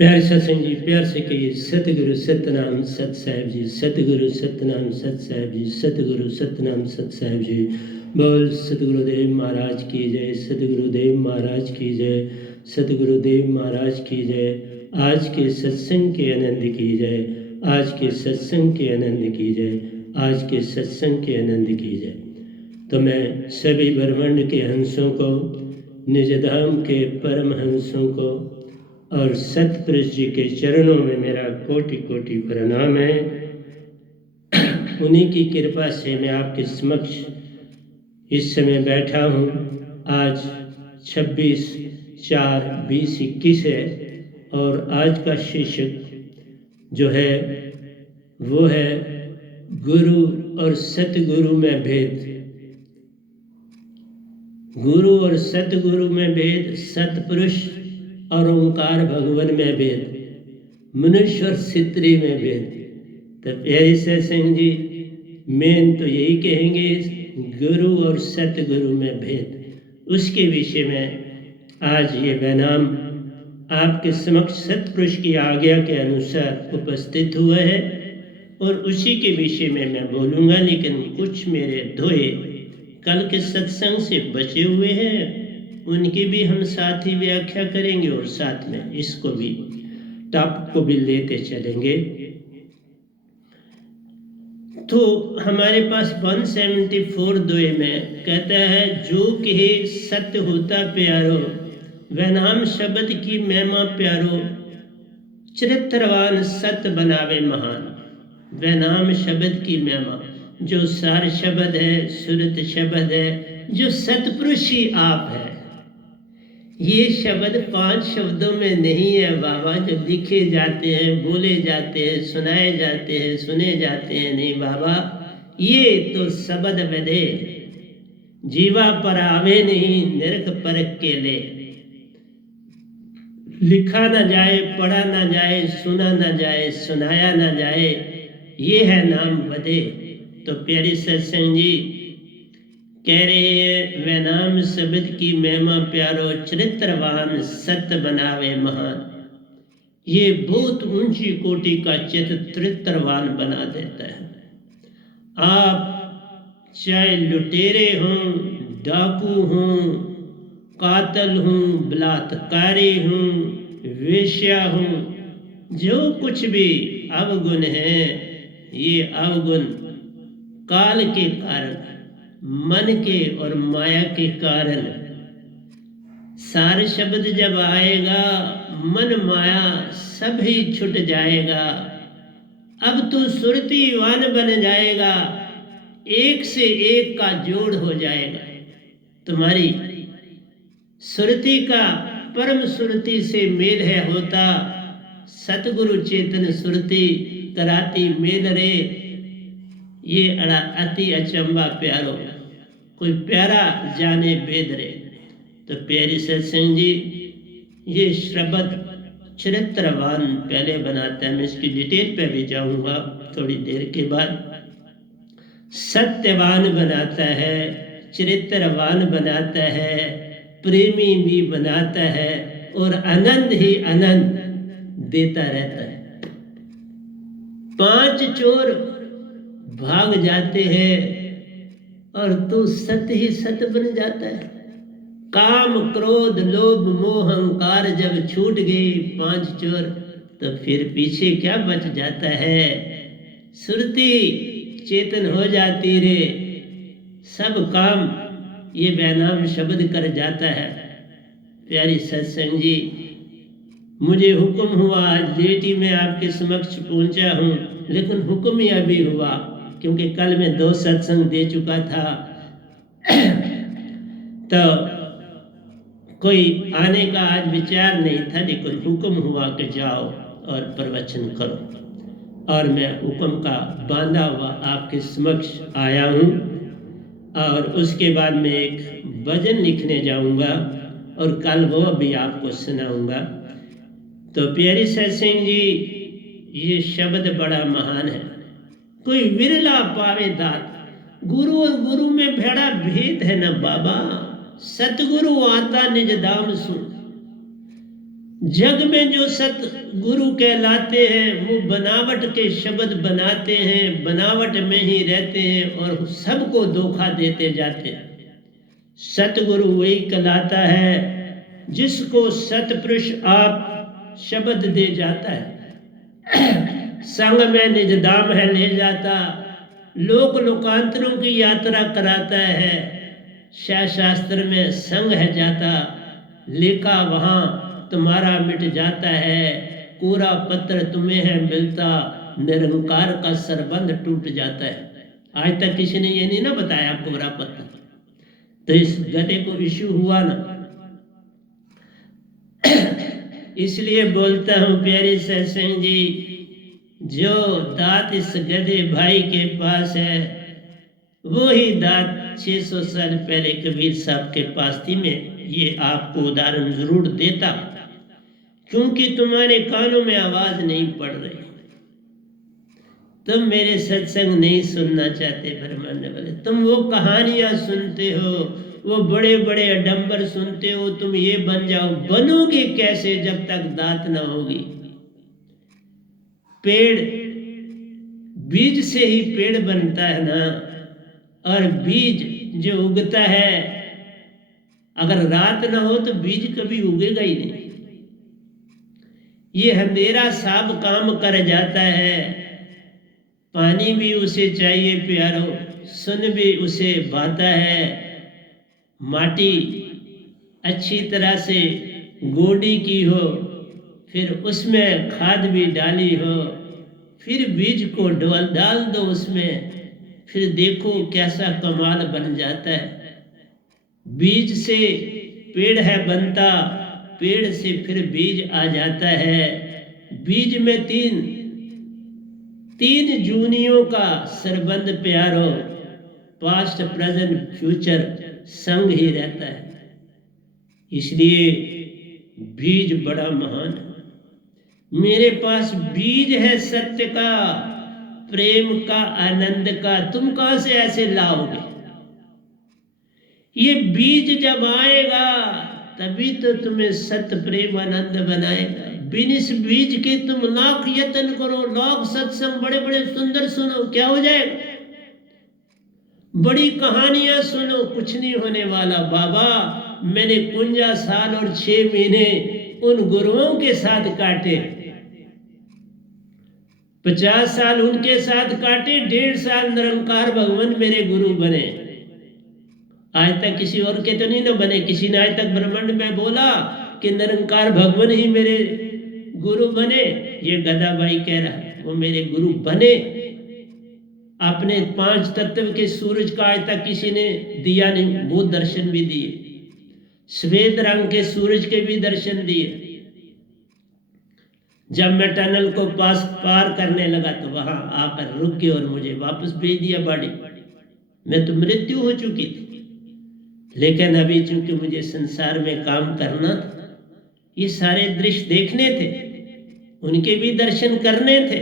प्यारे सत्संग जी, प्यार से कहिए सतगुरु सतनाम सत साहिब जी, सतगुरु सतनाम सत साहिब जी, सतगुरु सतनाम सत साहिब जी। बोल सतगुरुदेव महाराज की जय, सतगुरुदेव महाराज की जय, सतगुरुदेव महाराज की जय। आज के सत्संग के आनंद की जय, आज के सत्संग के आनंद की जय, आज के सत्संग के आनंद की जय। तो मैं सभी ब्रह्मांड के हंसों को, निजधाम के परम हंसों को और सतपुरुष जी के चरणों में मेरा कोटि कोटि प्रणाम है। उन्हीं की कृपा से मैं आपके समक्ष इस समय बैठा हूँ। आज 26/4/2021 है और आज का शीर्षक जो है वो है गुरु और सतगुरु में भेद। गुरु और सतगुरु में भेद, सतपुरुष और ओंकार भगवान में भेद, मनुष्य और सित्री में भेद। तो प्यारे सत्संग जी, मेन तो यही कहेंगे, गुरु और सतगुरु में भेद। उसके विषय में आज ये बैनाम आपके समक्ष सतपुरुष की आज्ञा के अनुसार उपस्थित हुआ है और उसी के विषय में मैं बोलूँगा। लेकिन कुछ मेरे दोहे कल के सत्संग से बचे हुए हैं, उनकी भी हम साथ ही व्याख्या करेंगे और साथ में इसको भी टॉपिक को भी लेते चलेंगे। तो हमारे पास 174 दोहे में कहता है, जो कहे सत्य होता प्यारो, वह नाम शब्द की महिमा प्यारो, चरित्रवान सत्य बनावे महान। वह नाम शब्द की महिमा, जो सार शब्द है, सुरत शब्द है, जो सतपुरुष ही आप है। ये शब्द 5 शब्दों में नहीं है बाबा, जो लिखे जाते हैं, बोले जाते हैं, सुनाए जाते हैं, सुने जाते हैं। नहीं बाबा, ये तो शब्द विधे, जीवा पर आवे नहीं, नरक परख के ले। लिखा ना जाए, पढ़ा ना जाए, सुना ना जाए, सुनाया ना जाए, ये है नाम वधे। तो प्यारी सत्संग जी कह रहे हैं, वह नाम शब्द की महिमा प्यारो, चरित्रवान सत्य बनावे महान। ये बहुत ऊंची कोटि का चरित्रवान बना देता है। आप चाहे लुटेरे हों, डाकू हों, कातल हों, बलात्कारी हों, वेश्या हों, जो कुछ भी अवगुण है, ये अवगुण काल के कारण, मन के और माया के कारण। सार शब्द जब आएगा, मन माया सब ही छूट जाएगा। अब तो सुरतीवान बन जाएगा, एक से एक का जोड़ हो जाएगा। तुम्हारी सुरती का परम सुरती से मेल है होता, सतगुरु चेतन सुरती कराती मेल रे। ये अति अचंबा प्यारो, कोई प्यारा जाने वेद रे। तो प्यारी सत्संग जी, ये शब्द चरित्रवान पहले बनाता है, मैं इसकी डिटेल पे भी जाऊंगा थोड़ी देर के बाद। सत्यवान बनाता है, चरित्रवान बनाता है, प्रेमी भी बनाता है और आनंद ही आनंद देता रहता है। 5 चोर भाग जाते हैं और तू सत्य ही सत्य बन जाता है। काम क्रोध लोभ मोह अहंकार जब छूट गई 5 चोर, तो फिर पीछे क्या बच जाता है? सुरती चेतन हो जाती रे, सब काम ये बैनाम शब्द कर जाता है। प्यारी सत्संग जी, मुझे हुक्म हुआ, आज लेट ही मैं आपके समक्ष पहुंचा हूँ, लेकिन हुक्म यह भी हुआ क्योंकि कल मैं 2 सत्संग दे चुका था। तो कोई आने का आज विचार नहीं था, लेकिन हुक्म हुआ कि जाओ और प्रवचन करो। और मैं हुक्म का बांधा हुआ आपके समक्ष आया हूँ और उसके बाद मैं एक भजन लिखने जाऊँगा और कल वो भी आपको सुनाऊँगा। तो प्यारी सत्संग जी, ये शब्द बड़ा महान है, कोई विरला पावे दात। गुरु और गुरु में बड़ा भेद है ना बाबा। सतगुरु आता निज दाम सु, जग में जो सतगुरु कहलाते हैं वो बनावट के शब्द बनाते हैं, बनावट में ही रहते हैं और सबको धोखा देते जाते हैं। सतगुरु वही कहलाता है जिसको सतपुरुष आप शब्द दे जाता है, संग में निज धाम है ले जाता, लोक लोकांतरों की यात्रा कराता है। शास्त्र में संग है जाता, लिखा वहाँ तुम्हारा मिट जाता है, पूरा पत्र तुम्हें है मिलता, निरंकार का सरबंध टूट जाता है। आज तक किसी ने ये नहीं ना बताया पूरा पत्र, तो इस गधे को इश्यू हुआ ना। इसलिए बोलता हूँ प्यारे सत्संग जी, जो दात इस गधे भाई के पास है वो ही दात 600 साल पहले कबीर साहब के पास थी। मैं ये आपको उदाहरण जरूर देता, क्योंकि तुम्हारे कानों में आवाज नहीं पड़ रही, तुम मेरे सत्संग नहीं सुनना चाहते ब्रह्मांड वाले, तुम वो कहानियां सुनते हो, वो बड़े बड़े अडंबर सुनते हो, तुम ये बन जाओ। बनोगे कैसे जब तक दात ना होगी? पेड़ बीज से ही पेड़ बनता है ना, और बीज जो उगता है अगर रात ना हो तो बीज कभी उगेगा ही नहीं। ये अंधेरा साब काम कर जाता है, पानी भी उसे चाहिए प्यारो, सुन भी उसे भाता है। माटी अच्छी तरह से गोडी की हो, फिर उसमें खाद भी डाली हो, फिर बीज को डाल दो उसमें, फिर देखो कैसा कमाल बन जाता है। बीज से पेड़ है बनता, पेड़ से फिर बीज आ जाता है। बीज में तीन जूनियों का सरबंध प्यारो, पास्ट प्रेजेंट फ्यूचर संग ही रहता है। इसलिए बीज बड़ा महान है। मेरे पास बीज है सत्य का, प्रेम का, आनंद का, तुम कहां से ऐसे लाओगे? ये बीज जब आएगा तभी तो तुम्हें सत्य प्रेम आनंद बनाएगा। बिन इस बीज के तुम लाख यत्न करो, लाख सत्संग बड़े बड़े सुंदर सुनो, क्या हो जाएगा? बड़ी कहानियां सुनो, कुछ नहीं होने वाला। बाबा मैंने 51 साल और 6 महीने उन गुरुओं के साथ काटे, 50 साल उनके साथ काटे, 1.5 साल निरंकार भगवान मेरे गुरु बने। आज तक किसी और के तो नहीं ना बने। किसी ने आज तक ब्रह्मांड में बोला कि निरंकार भगवान ही मेरे गुरु बने? ये गदाबाई कह रहा है वो मेरे गुरु बने। अपने 5 तत्व के सूरज का आज तक किसी ने दिया नहीं, वो दर्शन भी दिए। श्वेत रंग के सूरज के भी दर्शन दिए। जब मैं टनल को पार करने लगा तो वहां आकर रुक गए और मुझे वापस भेज दिया बॉडी। मैं तो मृत्यु हो चुकी थी, लेकिन अभी चूंकि मुझे संसार में काम करना था, ये सारे दृश्य देखने थे, उनके भी दर्शन करने थे,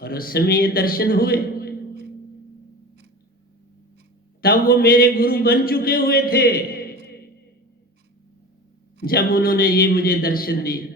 और उस समय ये दर्शन हुए। तब वो मेरे गुरु बन चुके हुए थे जब उन्होंने ये मुझे दर्शन दिए,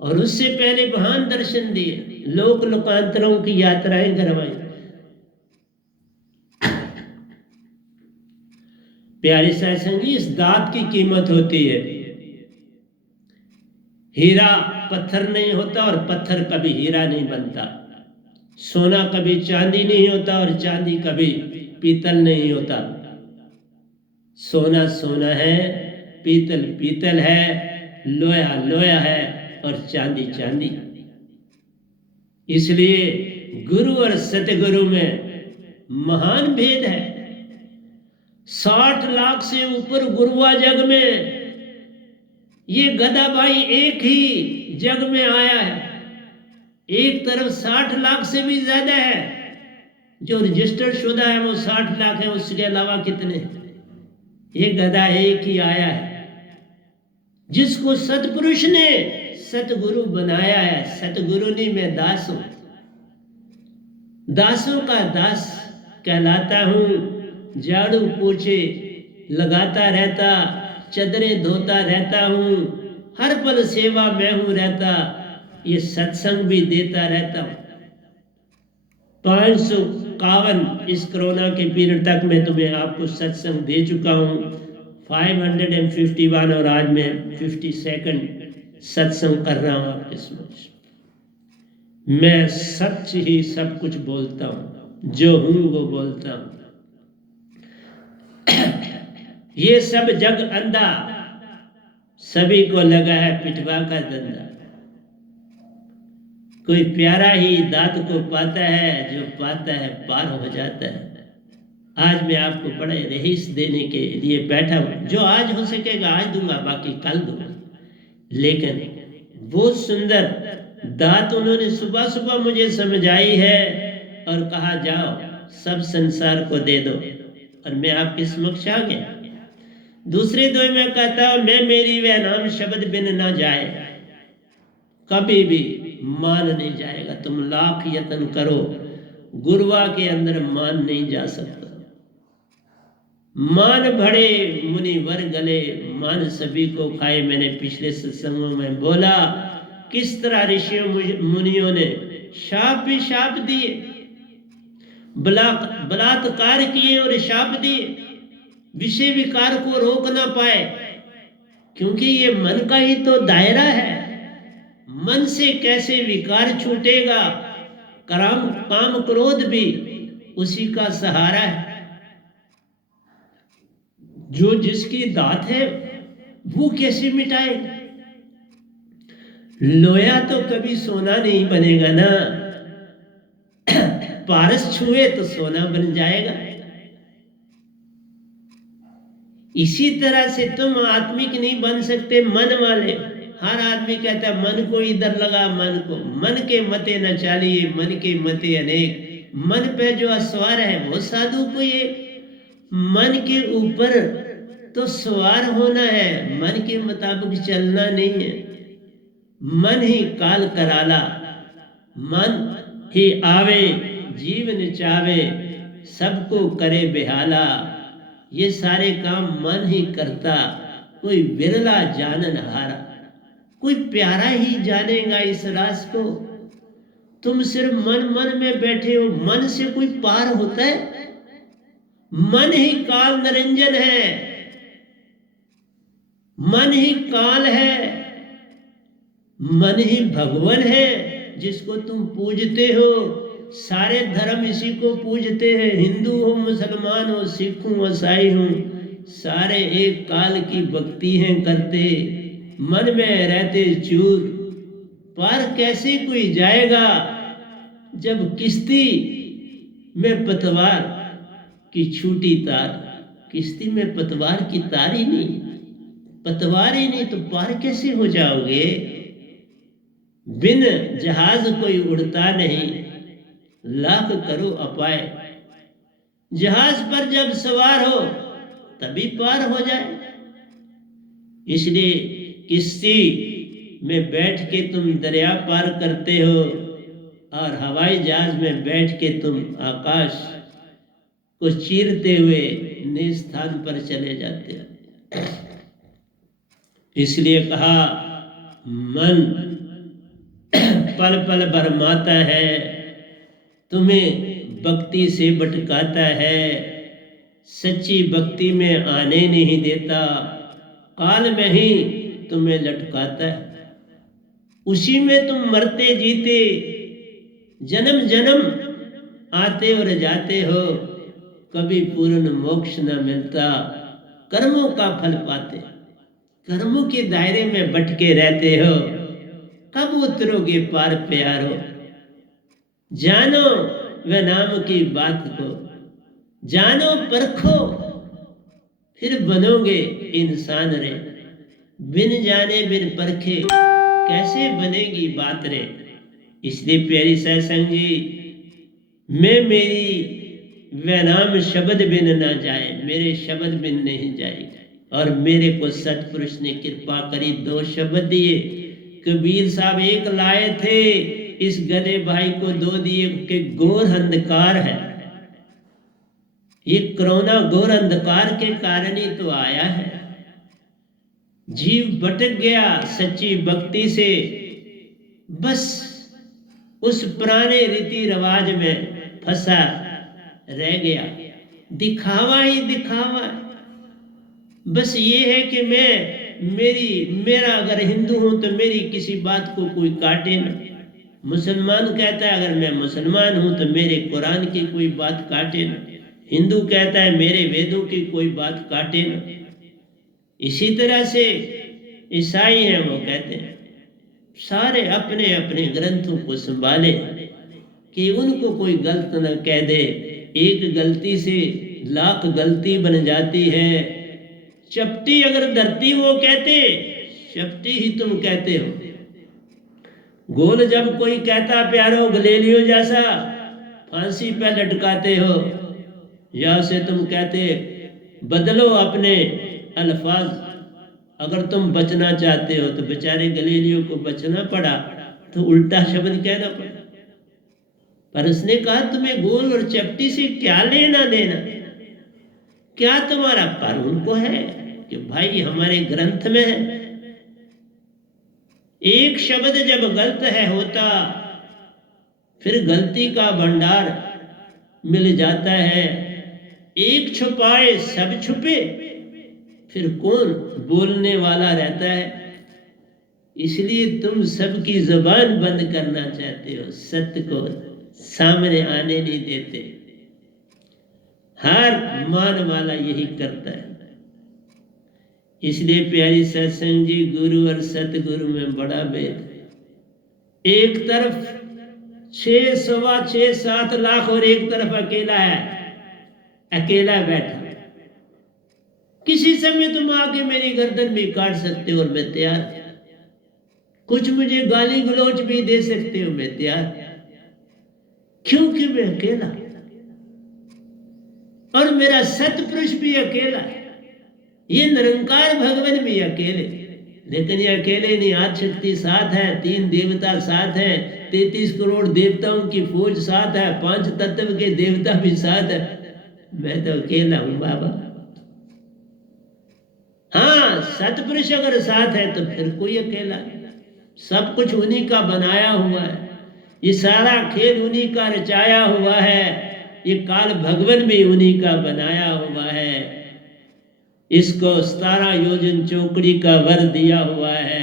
और उससे पहले महान दर्शन दिए, लोक लोकांतरों की यात्राएं करवाई। प्यारे सत्संग जी, इस दात की कीमत होती है। हीरा पत्थर नहीं होता और पत्थर कभी हीरा नहीं बनता। सोना कभी चांदी नहीं होता और चांदी कभी पीतल नहीं होता। सोना सोना है, पीतल पीतल है, लोहा लोहा है और चांदी चांदी। इसलिए गुरु और सतगुरु में महान भेद है। 60 लाख से ऊपर गुरुआ जग में, ये गदाबाई एक ही जग में आया है। एक तरफ 60 लाख से भी ज्यादा है, जो रजिस्टर्ड शुदा है वो 60 लाख है, उसके अलावा कितने? ये गधा एक ही आया है जिसको सतपुरुष ने सतगुरु बनाया है। सतगुरु नहीं, मैं दास हूं, दासों का दास कहलाता हूं। झाड़ू पोछे लगाता रहता, चदरें धोता रहता हूं, हर पल सेवा में हूँ रहता, ये सत्संग भी देता रहता हूँ। 551 इस कोरोना के पीरियड तक मैं तुम्हें आपको सत्संग दे चुका हूँ, 551 और आज मैं 52nd सत्संग कर रहा हूँ आपके समक्ष। मैं सच ही सब कुछ बोलता हूँ, जो हूँ वो बोलता हूँ। ये सब जग अंधा, सभी को लगा है पिटवा का धंधा। कोई प्यारा ही दात को पाता है, जो पाता है पार हो जाता है। आज मैं आपको बड़े रहीस देने के लिए बैठा हूँ, जो आज हो सकेगा आज दूंगा, बाकी कल दूंगा। लेकिन बहुत सुंदर दात उन्होंने सुबह सुबह मुझे समझाई है और कहा जाओ सब संसार को दे दो, और मैं आपके समक्ष आ गया। दूसरे दो में कहता हूं, मैं मेरी वह नाम शब्द बिन ना जाए, कभी भी मान नहीं जाएगा। तुम लाख यत्न करो, गुरुआ के अंदर मान नहीं जा सकता। मान भरे मुनिवर गले, मान सभी को खाए। मैंने पिछले सत्संगों में बोला किस तरह ऋषियों मुनियों ने शाप भी शाप दिए, बलात्कार किए और शाप दिए, विषय विकार को रोक ना पाए, क्योंकि ये मन का ही तो दायरा है। मन से कैसे विकार छूटेगा? काम क्रोध भी उसी का सहारा है। जो जिसकी दात है वो कैसे मिटाए? लोया तो कभी सोना नहीं बनेगा ना, पारस छुए तो सोना बन जाएगा। इसी तरह से तुम आत्मिक नहीं बन सकते, मन वाले। हर आदमी कहता है मन को इधर लगा, मन को, मन के मते न चालिए, मन के मते अनेक। मन पे जो अस्वार है वो साधु को ये मन के ऊपर तो सवार होना है, मन के मुताबिक चलना नहीं है। मन ही काल कराला, मन ही आवे जीवन चावे, सबको करे बेहाला। ये सारे काम मन ही करता, कोई बिरला जानन हारा। कोई प्यारा ही जानेगा इस रास को। तुम सिर्फ मन मन में बैठे हो, मन से कोई पार होता है? मन ही काल निरंजन है, मन ही काल है, मन ही भगवान है जिसको तुम पूजते हो। सारे धर्म इसी को पूजते हैं, हिंदू हो, मुसलमान हो, सिख हो, ईसाई हो, सारे एक काल की भक्ति हैं करते, मन में रहते चूर। पार कैसे कोई जाएगा जब किश्ती में पतवार की छूटी तार? किश्ती में पतवार की तार ही नहीं, पतवार ही नहीं तो पार कैसे हो जाओगे? बिन जहाज कोई उड़ता नहीं, लाख करो अपाय। जहाज पर जब सवार हो तभी पार हो जाए। इसलिए किश्ती में बैठ के तुम दरिया पार करते हो, और हवाई जहाज में बैठ के तुम आकाश को चीरते हुए नए स्थान पर चले जाते हो। इसलिए कहा मन पल पल भरमाता है, तुम्हें भक्ति से भटकाता है, सच्ची भक्ति में आने नहीं देता, काल में ही तुम्हें लटकाता है। उसी में तुम मरते जीते, जन्म जन्म आते और जाते हो, कभी पूर्ण मोक्ष न मिलता, कर्मों का फल पाते। कर्मों के दायरे में भटके रहते हो, कब उतरोगे पार प्यारो? जानो वह नाम की बात को, जानो परखो, फिर बनोगे इंसान रे। बिन जाने बिन परखे कैसे बनेगी बात रे? इसलिए प्यारी सत्संग जी, मैं मेरी वह नाम शब्द बिन ना जाए, मेरे शब्द बिन नहीं जाए। और मेरे को सतपुरुष ने कृपा करी, 2 शब्द दिए। कबीर साहब एक लाए थे, इस गधे भाई को 2 दिए कि घोर अंधकार है। ये कोरोना घोर अंधकार के कारण ही तो आया है। जीव भटक गया सच्ची भक्ति से, बस उस पुराने रीति रिवाज में फंसा रह गया। दिखावा ही दिखावा। बस ये है कि मेरा अगर हिंदू हूं तो मेरी किसी बात को कोई काटे ना। मुसलमान कहता है अगर मैं मुसलमान हूं तो मेरे कुरान की कोई बात काटे ना। हिंदू कहता है मेरे वेदों की कोई बात काटे ना। इसी तरह से ईसाई हैं, वो कहते हैं सारे अपने अपने ग्रंथों को संभाले कि उनको कोई गलत न कह दे। एक गलती से लाख गलती बन जाती है। चपटी अगर धरती वो कहते, चपटी ही तुम कहते हो। गोल जब कोई कहता प्यारो गलेलियो जैसा, फांसी पे लटकाते हो। या उसे तुम कहते बदलो अपने अल्फाज। अगर तुम बचना चाहते हो तो बेचारे गलीलियो को बचना पड़ा तो उल्टा शब्द कहना पड़ा। पर उसने कहा तुम्हें गोल और चपटी से क्या लेना देना, क्या तुम्हारा? पर उनको है कि भाई हमारे ग्रंथ में है। एक शब्द जब गलत है होता फिर गलती का भंडार मिल जाता है। एक छुपाए सब छुपे, फिर कौन बोलने वाला रहता है। इसलिए तुम सबकी जुबान बंद करना चाहते हो, सत्य को सामने आने नहीं देते। हर मान वाला यही करता है। इसलिए प्यारी सत्संग जी, गुरु और सतगुरु में बड़ा भेद है। एक तरफ 6, सवा 6, 7 लाख और एक तरफ अकेला है, अकेला बैठा। किसी समय तुम आके मेरी गर्दन भी काट सकते हो और मैं तैयार। कुछ मुझे गाली गलौज भी दे सकते हो, मैं तैयार, क्योंकि मैं अकेला और मेरा सतपुरुष भी अकेला है। ये निरंकार भगवान भी अकेले, लेकिन ये अकेले नहीं, आदिशक्ति साथ है, 3 देवता साथ है, 33 करोड़ देवताओं की फौज साथ है, 5 तत्व के देवता भी साथ है। मैं तो अकेला हूं बाबा। हाँ, सतपुरुष अगर साथ है तो फिर कोई अकेला है। सब कुछ उन्हीं का बनाया हुआ है, ये सारा खेल उन्हीं का रचाया हुआ है, ये काल भगवान भी उन्हीं का बनाया हुआ है। इसको 17 योजन चौकड़ी का वर दिया हुआ है,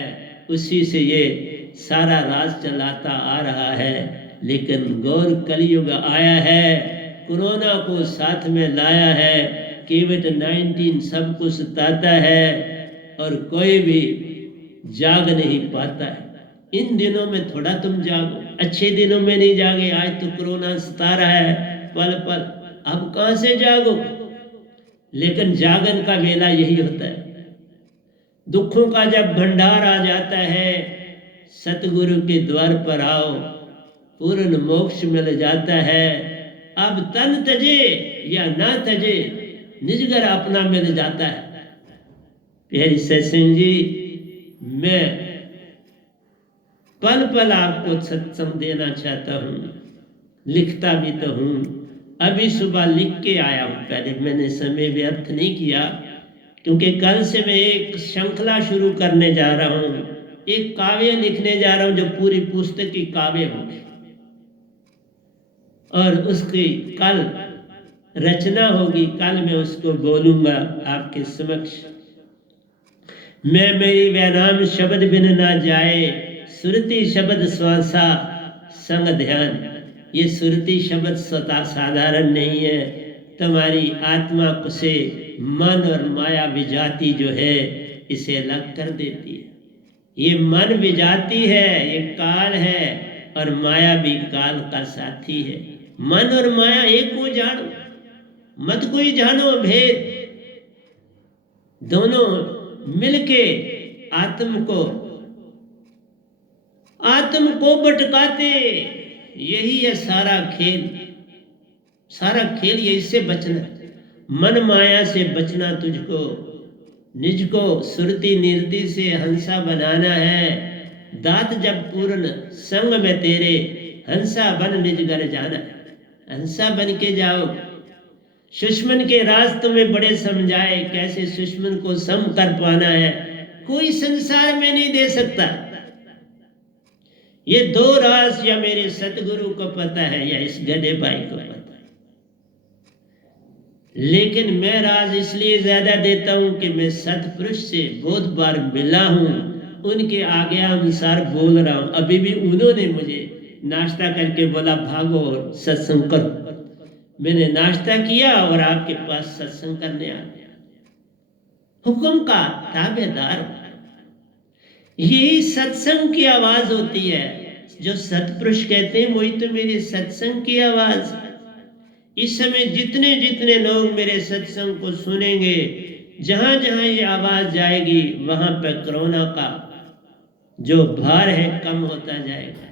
उसी से ये सारा राज चलाता आ रहा है। लेकिन गौर कलयुग आया है, कोरोना को साथ में लाया है, कोविड-19 सबको सताता है और कोई भी जाग नहीं पाता है। इन दिनों में थोड़ा तुम जागो, अच्छे दिनों में नहीं जागे। आज तो कोरोना सता रहा है पल पल, अब कहां से जागो? लेकिन जागन का वेला यही होता है। दुखों का जब भंडार आ जाता है, सतगुरु के द्वार पर आओ, पूर्ण मोक्ष मिल जाता है। अब तन तजे या ना तजे, निजगर अपना मिल जाता है। प्यारी सत्संग जी, मैं पल पल आपको सत्संग देना चाहता हूँ, लिखता भी तो हूँ। अभी सुबह लिख के आया हूँ, पहले मैंने समय व्यर्थ नहीं किया, क्योंकि कल से मैं एक श्रृंखला शुरू करने जा रहा हूँ, एक काव्य लिखने जा रहा हूँ जो पूरी पुस्तक की काव्य होगी और उसकी कल रचना होगी। कल मैं उसको बोलूंगा आपके समक्ष। मैं मेरी वैराम शब्द बिन ना जाए, सुरती शब्द श्वासा संग ध्यान। ये सुरती शब्द साधारण नहीं है, तुम्हारी आत्मा से मन और माया विजाति जो है इसे अलग कर देती है। ये मन विजाति है, ये काल है, और माया भी काल का साथी है। मन और माया एक को जानो, मत कोई जानो भेद। दोनों मिलके आत्म को भटकाते, यही है सारा खेल। सारा खेल यही से बचना, मन माया से बचना तुझको, निज को सुरती निर्ति से हंसा बनाना है। दात जब पूर्ण संग में तेरे, हंसा बन निज घर जाना। हंसा बन के जाओ। सुषमन के राज तुम्हें बड़े समझाए, कैसे सुषमन को सम कर पाना है। कोई संसार में नहीं दे सकता। ये 2 राज या मेरे सतगुरु को पता है या इस गधे भाई को पता है। लेकिन मैं राज इसलिए ज्यादा देता हूं कि मैं सतपुरुष से बहुत बार मिला हूं, उनके आज्ञा अनुसार बोल रहा हूं। अभी भी उन्होंने मुझे नाश्ता करके बोला भागो और सत्संग करो। मैंने नाश्ता किया और आपके पास सत्संग करने आ गया। हुक्म का ताबेदार। यही सत्संग की आवाज होती है। जो सतपुरुष कहते हैं वही तो मेरे सत्संग की आवाज। इस समय जितने जितने लोग मेरे सत्संग को सुनेंगे, जहां जहां ये आवाज जाएगी वहां पर कोरोना का जो भार है कम होता जाएगा।